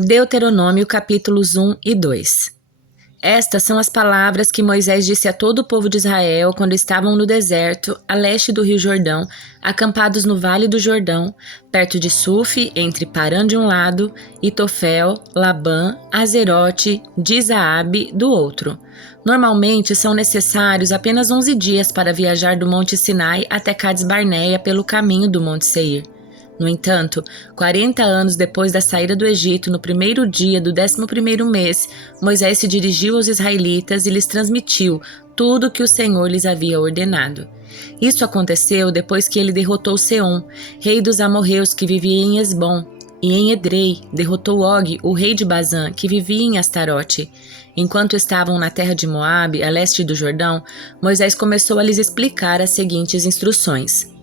Deuteronômio capítulos 1 e 2. Estas são as palavras que Moisés disse a todo o povo de Israel quando estavam no deserto, a leste do rio Jordão, acampados no vale do Jordão, perto de Sufi, entre Parã de um lado, e Tofel, Labã, Azerote, Dizaabe do outro. Normalmente são necessários apenas 11 dias para viajar do Monte Sinai até Cades Barneia pelo caminho do Monte Seir. No entanto, 40 anos depois da saída do Egito, no primeiro dia do 11º mês, Moisés se dirigiu aos israelitas e lhes transmitiu tudo o que o Senhor lhes havia ordenado. Isso aconteceu depois que ele derrotou Seom, rei dos amorreus que vivia em Esbom, e em Edrei derrotou Og, o rei de Bazã, que vivia em Astarote. Enquanto estavam na terra de Moabe, a leste do Jordão, Moisés começou a lhes explicar as seguintes instruções.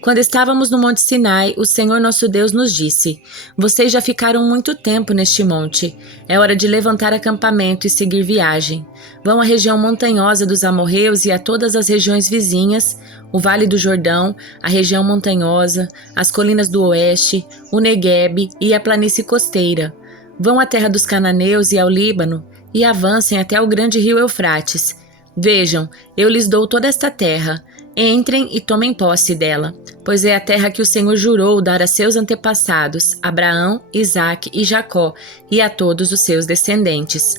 Quando estávamos no Monte Sinai, o Senhor nosso Deus nos disse: Vocês já ficaram muito tempo neste monte. É hora de levantar acampamento e seguir viagem. Vão à região montanhosa dos amorreus e a todas as regiões vizinhas, o Vale do Jordão, a região montanhosa, as colinas do oeste, o Neguebe e a planície costeira. Vão à terra dos cananeus e ao Líbano e avancem até o grande rio Eufrates. Vejam, eu lhes dou toda esta terra. Entrem e tomem posse dela, pois é a terra que o Senhor jurou dar a seus antepassados, Abraão, Isaque e Jacó, e a todos os seus descendentes.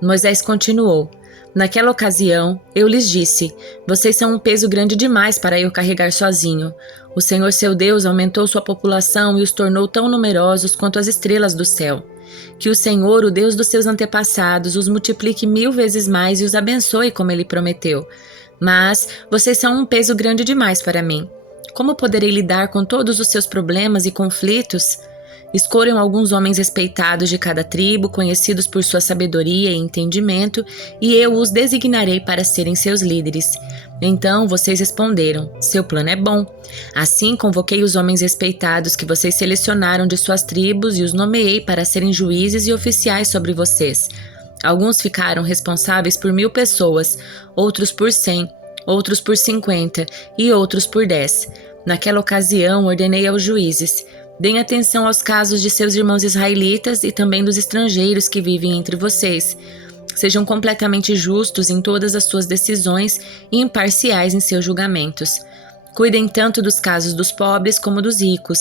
Moisés continuou: Naquela ocasião, eu lhes disse: Vocês são um peso grande demais para eu carregar sozinho. O Senhor seu Deus aumentou sua população e os tornou tão numerosos quanto as estrelas do céu. Que o Senhor, o Deus dos seus antepassados, os multiplique 1000 vezes mais e os abençoe como ele prometeu. Mas vocês são um peso grande demais para mim. Como poderei lidar com todos os seus problemas e conflitos? Escolham alguns homens respeitados de cada tribo, conhecidos por sua sabedoria e entendimento, e eu os designarei para serem seus líderes. Então vocês responderam: Seu plano é bom. Assim convoquei os homens respeitados que vocês selecionaram de suas tribos e os nomeei para serem juízes e oficiais sobre vocês. Alguns ficaram responsáveis por 1000 pessoas, outros por 100, outros por 50 e outros por 10. Naquela ocasião, ordenei aos juízes: deem atenção aos casos de seus irmãos israelitas e também dos estrangeiros que vivem entre vocês. Sejam completamente justos em todas as suas decisões e imparciais em seus julgamentos. Cuidem tanto dos casos dos pobres como dos ricos.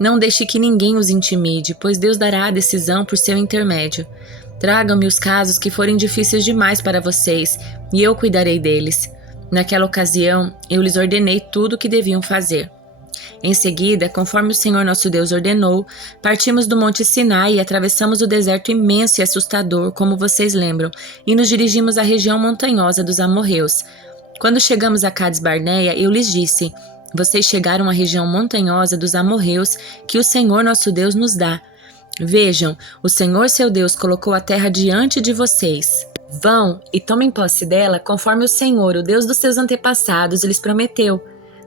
Não deixe que ninguém os intimide, pois Deus dará a decisão por seu intermédio. Tragam-me os casos que forem difíceis demais para vocês, e eu cuidarei deles. Naquela ocasião, eu lhes ordenei tudo o que deviam fazer. Em seguida, conforme o Senhor nosso Deus ordenou, partimos do Monte Sinai e atravessamos o deserto imenso e assustador, como vocês lembram, e nos dirigimos à região montanhosa dos amorreus. Quando chegamos a Cades Barneia, eu lhes disse: Vocês chegaram à região montanhosa dos amorreus que o Senhor nosso Deus nos dá. Vejam, o Senhor seu Deus colocou a terra diante de vocês. Vão e tomem posse dela conforme o Senhor, o Deus dos seus antepassados, lhes prometeu.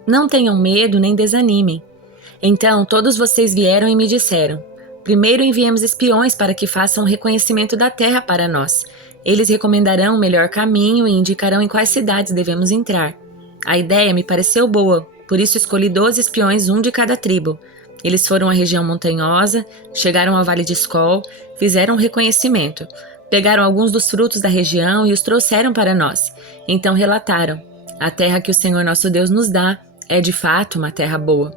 Não tenham medo nem desanimem. Então todos vocês vieram e me disseram: Primeiro enviemos espiões para que façam o reconhecimento da terra para nós. Eles recomendarão o melhor caminho e indicarão em quais cidades devemos entrar. A ideia me pareceu boa, por isso escolhi 12 espiões, um de cada tribo. Eles foram à região montanhosa, chegaram ao Vale de Escol, fizeram um reconhecimento. Pegaram alguns dos frutos da região e os trouxeram para nós. Então relataram: A terra que o Senhor nosso Deus nos dá é de fato uma terra boa.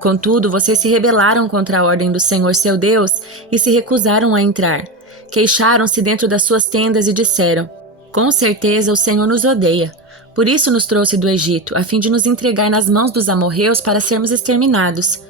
Contudo, vocês se rebelaram contra a ordem do Senhor seu Deus e se recusaram a entrar. Queixaram-se dentro das suas tendas e disseram: Com certeza o Senhor nos odeia. Por isso nos trouxe do Egito, a fim de nos entregar nas mãos dos amorreus para sermos exterminados.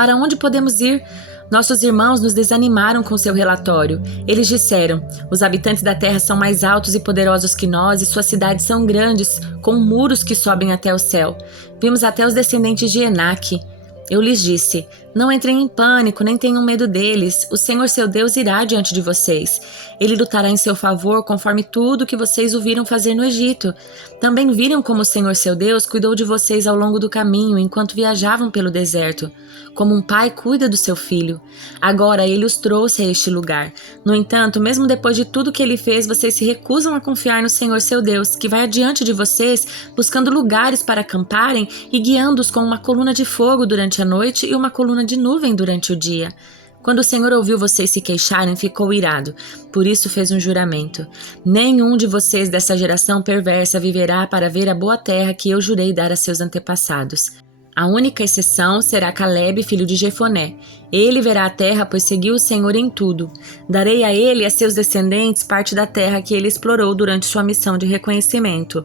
Para onde podemos ir? Nossos irmãos nos desanimaram com seu relatório. Eles disseram: Os habitantes da terra são mais altos e poderosos que nós, e suas cidades são grandes, com muros que sobem até o céu. Vimos até os descendentes de Enaque. Eu lhes disse: Não entrem em pânico, nem tenham medo deles. O Senhor seu Deus irá diante de vocês. Ele lutará em seu favor conforme tudo que vocês o viram fazer no Egito. Também viram como o Senhor seu Deus cuidou de vocês ao longo do caminho enquanto viajavam pelo deserto, como um pai cuida do seu filho. Agora ele os trouxe a este lugar. No entanto, mesmo depois de tudo que ele fez, vocês se recusam a confiar no Senhor seu Deus, que vai adiante de vocês, buscando lugares para acamparem e guiando-os com uma coluna de fogo durante a noite e uma coluna de nuvem durante o dia. Quando o Senhor ouviu vocês se queixarem, ficou irado. Por isso fez um juramento: nenhum de vocês dessa geração perversa viverá para ver a boa terra que eu jurei dar a seus antepassados. A única exceção será Calebe, filho de Jefoné. Ele verá a terra, pois seguiu o Senhor em tudo. Darei a ele e a seus descendentes parte da terra que ele explorou durante sua missão de reconhecimento.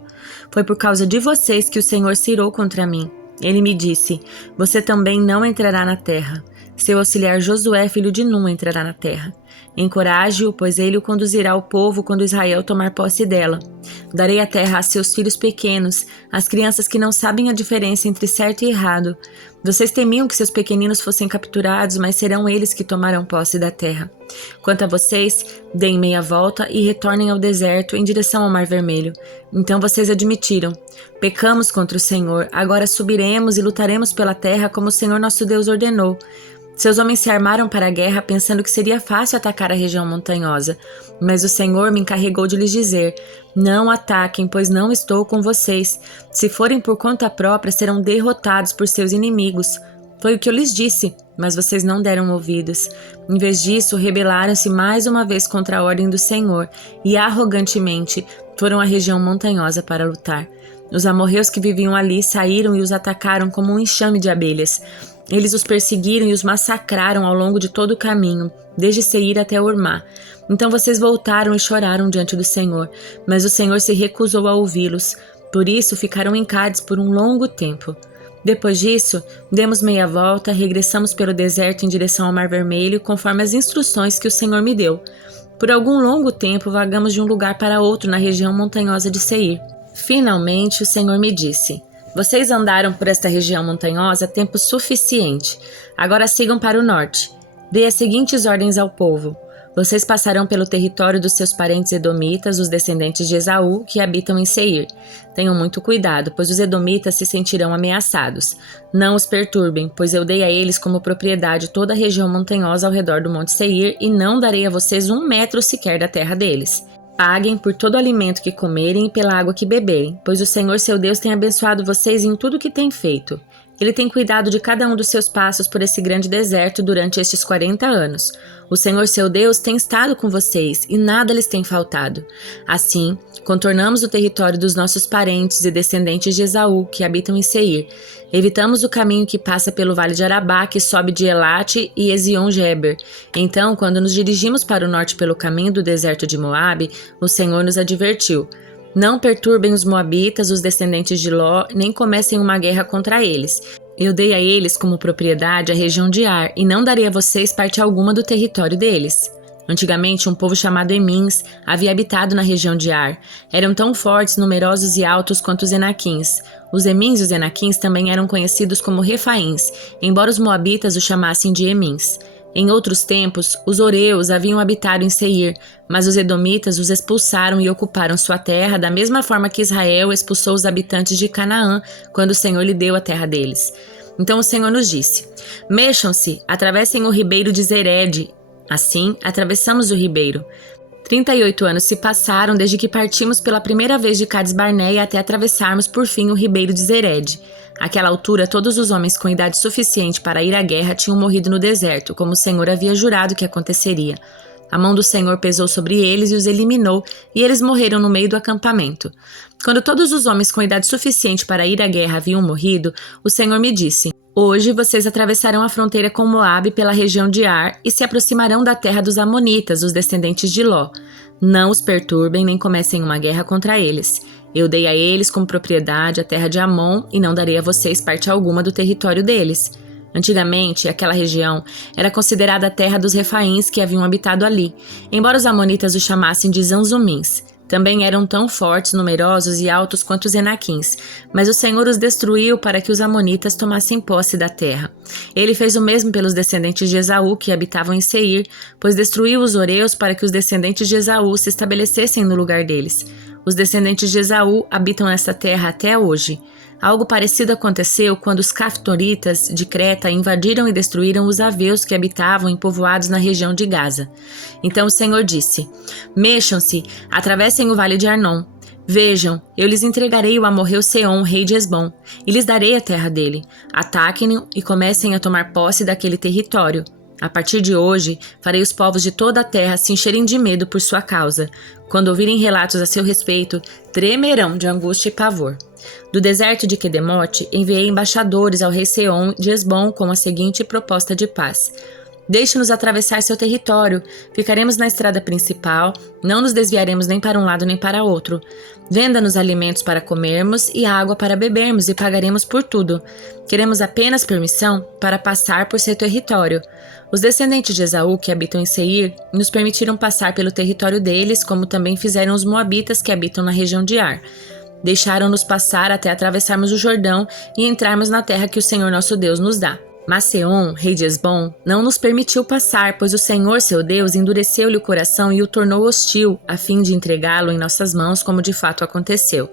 Foi por causa de vocês que o Senhor se irou contra mim. Ele me disse: você também não entrará na terra. Seu auxiliar Josué, filho de Num, entrará na terra. Encoraje-o, pois ele o conduzirá ao povo quando Israel tomar posse dela. Darei a terra a seus filhos pequenos, às crianças que não sabem a diferença entre certo e errado. Vocês temiam que seus pequeninos fossem capturados, mas serão eles que tomarão posse da terra. Quanto a vocês, deem meia volta e retornem ao deserto em direção ao Mar Vermelho. Então vocês admitiram: pecamos contra o Senhor, agora subiremos e lutaremos pela terra como o Senhor nosso Deus ordenou. Seus homens se armaram para a guerra pensando que seria fácil atacar a região montanhosa, mas o Senhor me encarregou de lhes dizer: não ataquem, pois não estou com vocês. Se forem por conta própria, serão derrotados por seus inimigos. Foi o que eu lhes disse, mas vocês não deram ouvidos. Em vez disso, rebelaram-se mais uma vez contra a ordem do Senhor e arrogantemente foram à região montanhosa para lutar. Os amorreus que viviam ali saíram e os atacaram como um enxame de abelhas. Eles os perseguiram e os massacraram ao longo de todo o caminho, desde Seir até Ormá. Então vocês voltaram e choraram diante do Senhor, mas o Senhor se recusou a ouvi-los. Por isso ficaram em Cádiz por um longo tempo. Depois disso, demos meia volta, regressamos pelo deserto em direção ao Mar Vermelho, conforme as instruções que o Senhor me deu. Por algum longo tempo, vagamos de um lugar para outro na região montanhosa de Seir. Finalmente, o Senhor me disse: vocês andaram por esta região montanhosa tempo suficiente. Agora sigam para o norte. Dê as seguintes ordens ao povo: vocês passarão pelo território dos seus parentes edomitas, os descendentes de Esaú, que habitam em Seir. Tenham muito cuidado, pois os edomitas se sentirão ameaçados. Não os perturbem, pois eu dei a eles como propriedade toda a região montanhosa ao redor do Monte Seir e não darei a vocês 1 metro sequer da terra deles. Paguem por todo o alimento que comerem e pela água que beberem, pois o Senhor seu Deus tem abençoado vocês em tudo o que tem feito. Ele tem cuidado de cada um dos seus passos por esse grande deserto durante estes 40 anos. O Senhor seu Deus tem estado com vocês e nada lhes tem faltado. Assim, contornamos o território dos nossos parentes e descendentes de Esaú, que habitam em Seir. Evitamos o caminho que passa pelo vale de Arabá, que sobe de Elate e Ezion-Geber. Então, quando nos dirigimos para o norte pelo caminho do deserto de Moabe, o Senhor nos advertiu: não perturbem os moabitas, os descendentes de Ló, nem comecem uma guerra contra eles. Eu dei a eles como propriedade a região de Ar, e não darei a vocês parte alguma do território deles. Antigamente, um povo chamado Emins havia habitado na região de Ar. Eram tão fortes, numerosos e altos quanto os Enaquins. Os Emins e os Enaquins também eram conhecidos como Refaíns, embora os moabitas os chamassem de Emins. Em outros tempos, os Oreus haviam habitado em Seir, mas os Edomitas os expulsaram e ocuparam sua terra da mesma forma que Israel expulsou os habitantes de Canaã quando o Senhor lhe deu a terra deles. Então o Senhor nos disse: mexam-se, atravessem o ribeiro de Zered. Assim, atravessamos o ribeiro. 38 anos se passaram desde que partimos pela primeira vez de Cades Barneia até atravessarmos por fim o ribeiro de Zered. Àquela altura, todos os homens com idade suficiente para ir à guerra tinham morrido no deserto, como o Senhor havia jurado que aconteceria. A mão do Senhor pesou sobre eles e os eliminou, e eles morreram no meio do acampamento. Quando todos os homens com idade suficiente para ir à guerra haviam morrido, o Senhor me disse: hoje vocês atravessarão a fronteira com Moabe pela região de Ar e se aproximarão da terra dos Amonitas, os descendentes de Ló. Não os perturbem nem comecem uma guerra contra eles. Eu dei a eles como propriedade a terra de Amon e não darei a vocês parte alguma do território deles. Antigamente, aquela região era considerada a terra dos Refaíns que haviam habitado ali, embora os Amonitas os chamassem de Zanzumins. Também eram tão fortes, numerosos e altos quanto os Enaquins, mas o Senhor os destruiu para que os Amonitas tomassem posse da terra. Ele fez o mesmo pelos descendentes de Esaú que habitavam em Seir, pois destruiu os Oreus para que os descendentes de Esaú se estabelecessem no lugar deles. Os descendentes de Esaú habitam essa terra até hoje. Algo parecido aconteceu quando os Caftoritas de Creta invadiram e destruíram os aveus que habitavam em povoados na região de Gaza. Então o Senhor disse: mexam-se, atravessem o vale de Arnon. Vejam, eu lhes entregarei o amorreu Seom, rei de Hesbom, e lhes darei a terra dele. Ataquem-no e comecem a tomar posse daquele território. A partir de hoje, farei os povos de toda a terra se encherem de medo por sua causa. Quando ouvirem relatos a seu respeito, tremerão de angústia e pavor. Do deserto de Quedemote, enviei embaixadores ao rei Seom de Hesbom com a seguinte proposta de paz: deixe-nos atravessar seu território, ficaremos na estrada principal, não nos desviaremos nem para um lado nem para outro. Venda-nos alimentos para comermos e água para bebermos e pagaremos por tudo. Queremos apenas permissão para passar por seu território. Os descendentes de Esaú que habitam em Seir nos permitiram passar pelo território deles, como também fizeram os moabitas que habitam na região de Ar. Deixaram-nos passar até atravessarmos o Jordão e entrarmos na terra que o Senhor nosso Deus nos dá. Mas Seom, rei de Hesbom, não nos permitiu passar, pois o Senhor, seu Deus, endureceu-lhe o coração e o tornou hostil, a fim de entregá-lo em nossas mãos, como de fato aconteceu.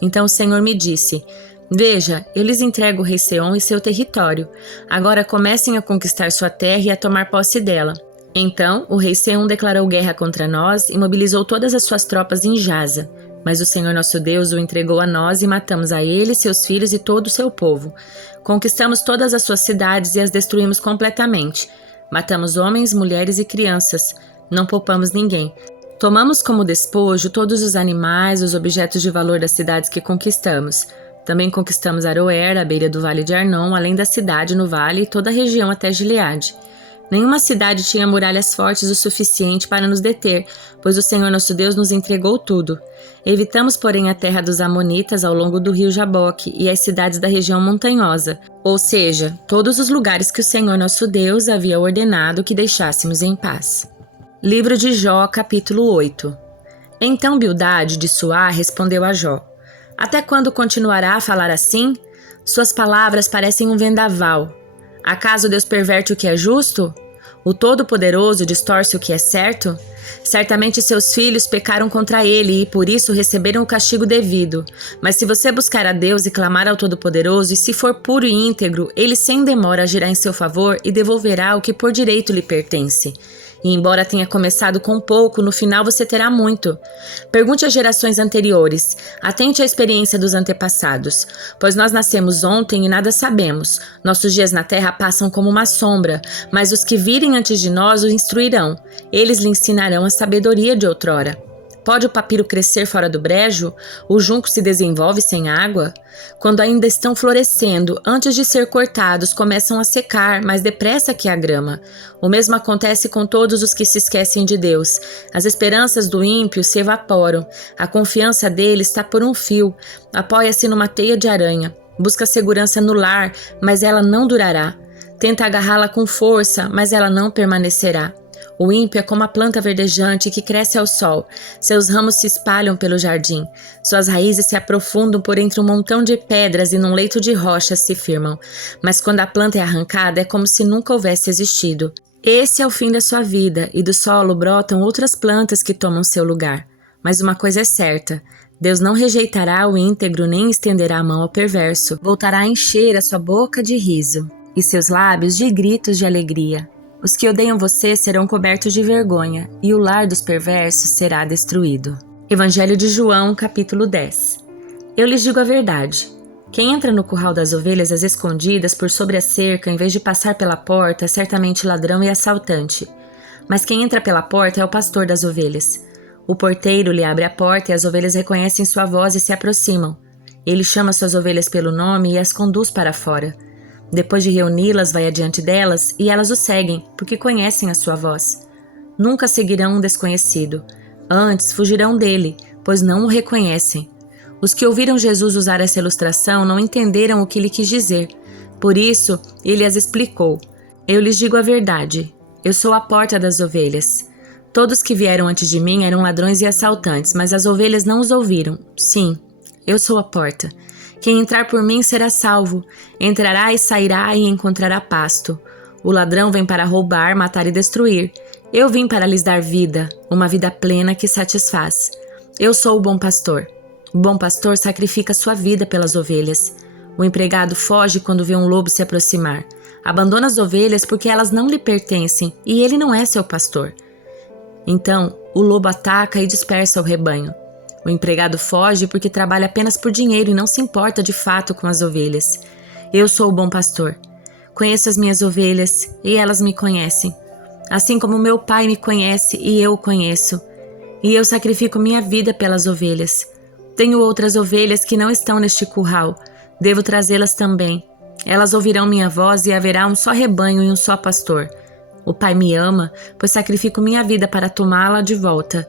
Então o Senhor me disse: veja, eu lhes entrego o rei Seom e seu território. Agora comecem a conquistar sua terra e a tomar posse dela. Então o rei Seom declarou guerra contra nós e mobilizou todas as suas tropas em Jaza. Mas o Senhor nosso Deus o entregou a nós e matamos a ele, seus filhos e todo o seu povo. Conquistamos todas as suas cidades e as destruímos completamente. Matamos homens, mulheres e crianças. Não poupamos ninguém. Tomamos como despojo todos os animais, os objetos de valor das cidades que conquistamos. Também conquistamos Aroer, à beira do vale de Arnon, além da cidade no vale e toda a região até Gileade. Nenhuma cidade tinha muralhas fortes o suficiente para nos deter, pois o Senhor nosso Deus nos entregou tudo. Evitamos, porém, a terra dos Amonitas ao longo do rio Jaboque e as cidades da região montanhosa, ou seja, todos os lugares que o Senhor nosso Deus havia ordenado que deixássemos em paz. Livro de Jó, capítulo 8. Então Bildade de Suá respondeu a Jó: até quando continuará a falar assim? Suas palavras parecem um vendaval. Acaso Deus perverte o que é justo? O Todo-Poderoso distorce o que é certo? Certamente seus filhos pecaram contra ele e por isso receberam o castigo devido. Mas se você buscar a Deus e clamar ao Todo-Poderoso, e se for puro e íntegro, ele sem demora agirá em seu favor e devolverá o que por direito lhe pertence. E embora tenha começado com pouco, no final você terá muito. Pergunte às gerações anteriores, atente à experiência dos antepassados, pois nós nascemos ontem e nada sabemos. Nossos dias na terra passam como uma sombra, mas os que virem antes de nós o instruirão. Eles lhe ensinarão a sabedoria de outrora. Pode o papiro crescer fora do brejo? O junco se desenvolve sem água? Quando ainda estão florescendo, antes de ser cortados, começam a secar, mais depressa que a grama. O mesmo acontece com todos os que se esquecem de Deus. As esperanças do ímpio se evaporam. A confiança dele está por um fio. Apoia-se numa teia de aranha. Busca segurança no lar, mas ela não durará. Tenta agarrá-la com força, mas ela não permanecerá. O ímpio é como a planta verdejante que cresce ao sol. Seus ramos se espalham pelo jardim. Suas raízes se aprofundam por entre um montão de pedras e num leito de rochas se firmam. Mas quando a planta é arrancada, é como se nunca houvesse existido. Esse é o fim da sua vida, e do solo brotam outras plantas que tomam seu lugar. Mas uma coisa é certa: Deus não rejeitará o íntegro nem estenderá a mão ao perverso. Voltará a encher a sua boca de riso e seus lábios de gritos de alegria. Os que odeiam você serão cobertos de vergonha, e o lar dos perversos será destruído. Evangelho de João, capítulo 10. Eu lhes digo a verdade. Quem entra no curral das ovelhas às escondidas por sobre a cerca, em vez de passar pela porta, é certamente ladrão e assaltante. Mas quem entra pela porta é o pastor das ovelhas. O porteiro lhe abre a porta e as ovelhas reconhecem sua voz e se aproximam. Ele chama suas ovelhas pelo nome e as conduz para fora. Depois de reuni-las, vai adiante delas e elas o seguem, porque conhecem a sua voz. Nunca seguirão um desconhecido. Antes, fugirão dele, pois não o reconhecem. Os que ouviram Jesus usar essa ilustração não entenderam o que ele quis dizer. Por isso, ele as explicou. Eu lhes digo a verdade. Eu sou a porta das ovelhas. Todos que vieram antes de mim eram ladrões e assaltantes, mas as ovelhas não os ouviram. Sim, eu sou a porta. Quem entrar por mim será salvo. Entrará e sairá e encontrará pasto. O ladrão vem para roubar, matar e destruir. Eu vim para lhes dar vida, uma vida plena que satisfaz. Eu sou o bom pastor. O bom pastor sacrifica sua vida pelas ovelhas. O empregado foge quando vê um lobo se aproximar. Abandona as ovelhas porque elas não lhe pertencem e ele não é seu pastor. Então, o lobo ataca e dispersa o rebanho. O empregado foge porque trabalha apenas por dinheiro e não se importa de fato com as ovelhas. Eu sou o bom pastor. Conheço as minhas ovelhas e elas me conhecem, assim como meu Pai me conhece e eu o conheço. E eu sacrifico minha vida pelas ovelhas. Tenho outras ovelhas que não estão neste curral. Devo trazê-las também. Elas ouvirão minha voz e haverá um só rebanho e um só pastor. O Pai me ama, pois sacrifico minha vida para tomá-la de volta.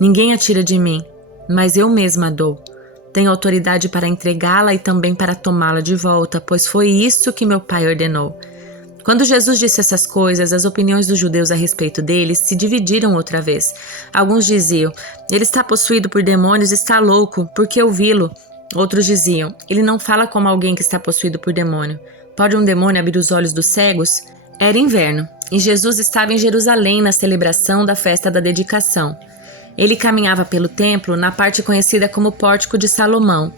Ninguém a tira de mim, mas eu mesma a dou. Tenho autoridade para entregá-la e também para tomá-la de volta, pois foi isso que meu Pai ordenou. Quando Jesus disse essas coisas, as opiniões dos judeus a respeito dele se dividiram outra vez. Alguns diziam: ele está possuído por demônios, está louco, por que ouvi-lo? Outros diziam: ele não fala como alguém que está possuído por demônio. Pode um demônio abrir os olhos dos cegos? Era inverno, e Jesus estava em Jerusalém na celebração da festa da dedicação. Ele caminhava pelo templo na parte conhecida como Pórtico de Salomão,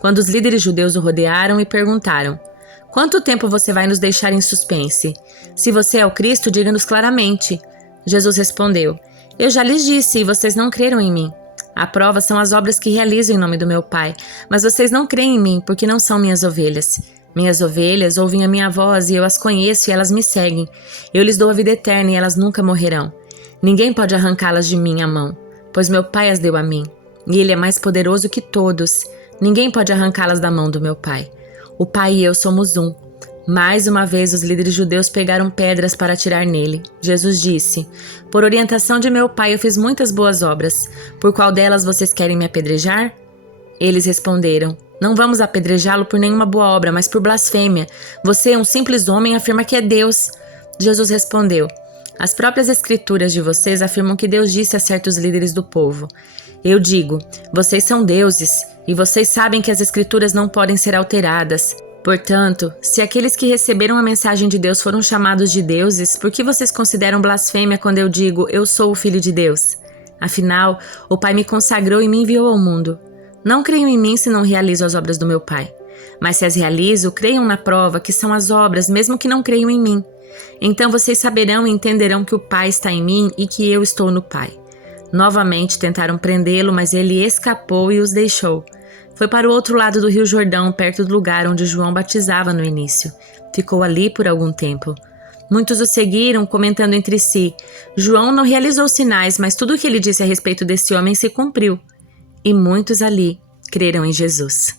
quando os líderes judeus o rodearam e perguntaram: quanto tempo você vai nos deixar em suspense? Se você é o Cristo, diga-nos claramente. Jesus respondeu: eu já lhes disse e vocês não creram em mim. A prova são as obras que realizo em nome do meu Pai, mas vocês não creem em mim porque não são minhas ovelhas. Minhas ovelhas ouvem a minha voz e eu as conheço e elas me seguem. Eu lhes dou a vida eterna e elas nunca morrerão. Ninguém pode arrancá-las de minha mão, pois meu Pai as deu a mim, e Ele é mais poderoso que todos. Ninguém pode arrancá-las da mão do meu Pai. O Pai e eu somos um. Mais uma vez os líderes judeus pegaram pedras para atirar nele. Jesus disse: por orientação de meu Pai eu fiz muitas boas obras. Por qual delas vocês querem me apedrejar? Eles responderam: não vamos apedrejá-lo por nenhuma boa obra, mas por blasfêmia. Você, um simples homem, afirma que é Deus. Jesus respondeu: as próprias escrituras de vocês afirmam que Deus disse a certos líderes do povo: eu digo, vocês são deuses, e vocês sabem que as escrituras não podem ser alteradas. Portanto, se aqueles que receberam a mensagem de Deus foram chamados de deuses, por que vocês consideram blasfêmia quando eu digo, eu sou o Filho de Deus? Afinal, o Pai me consagrou e me enviou ao mundo. Não creiam em mim se não realizo as obras do meu Pai. Mas se as realizo, creiam na prova, que são as obras, mesmo que não creiam em mim. Então vocês saberão e entenderão que o Pai está em mim e que eu estou no Pai. Novamente tentaram prendê-lo, mas ele escapou e os deixou. Foi para o outro lado do Rio Jordão, perto do lugar onde João batizava no início. Ficou ali por algum tempo. Muitos o seguiram, comentando entre si: João não realizou sinais, mas tudo o que ele disse a respeito desse homem se cumpriu. E muitos ali creram em Jesus.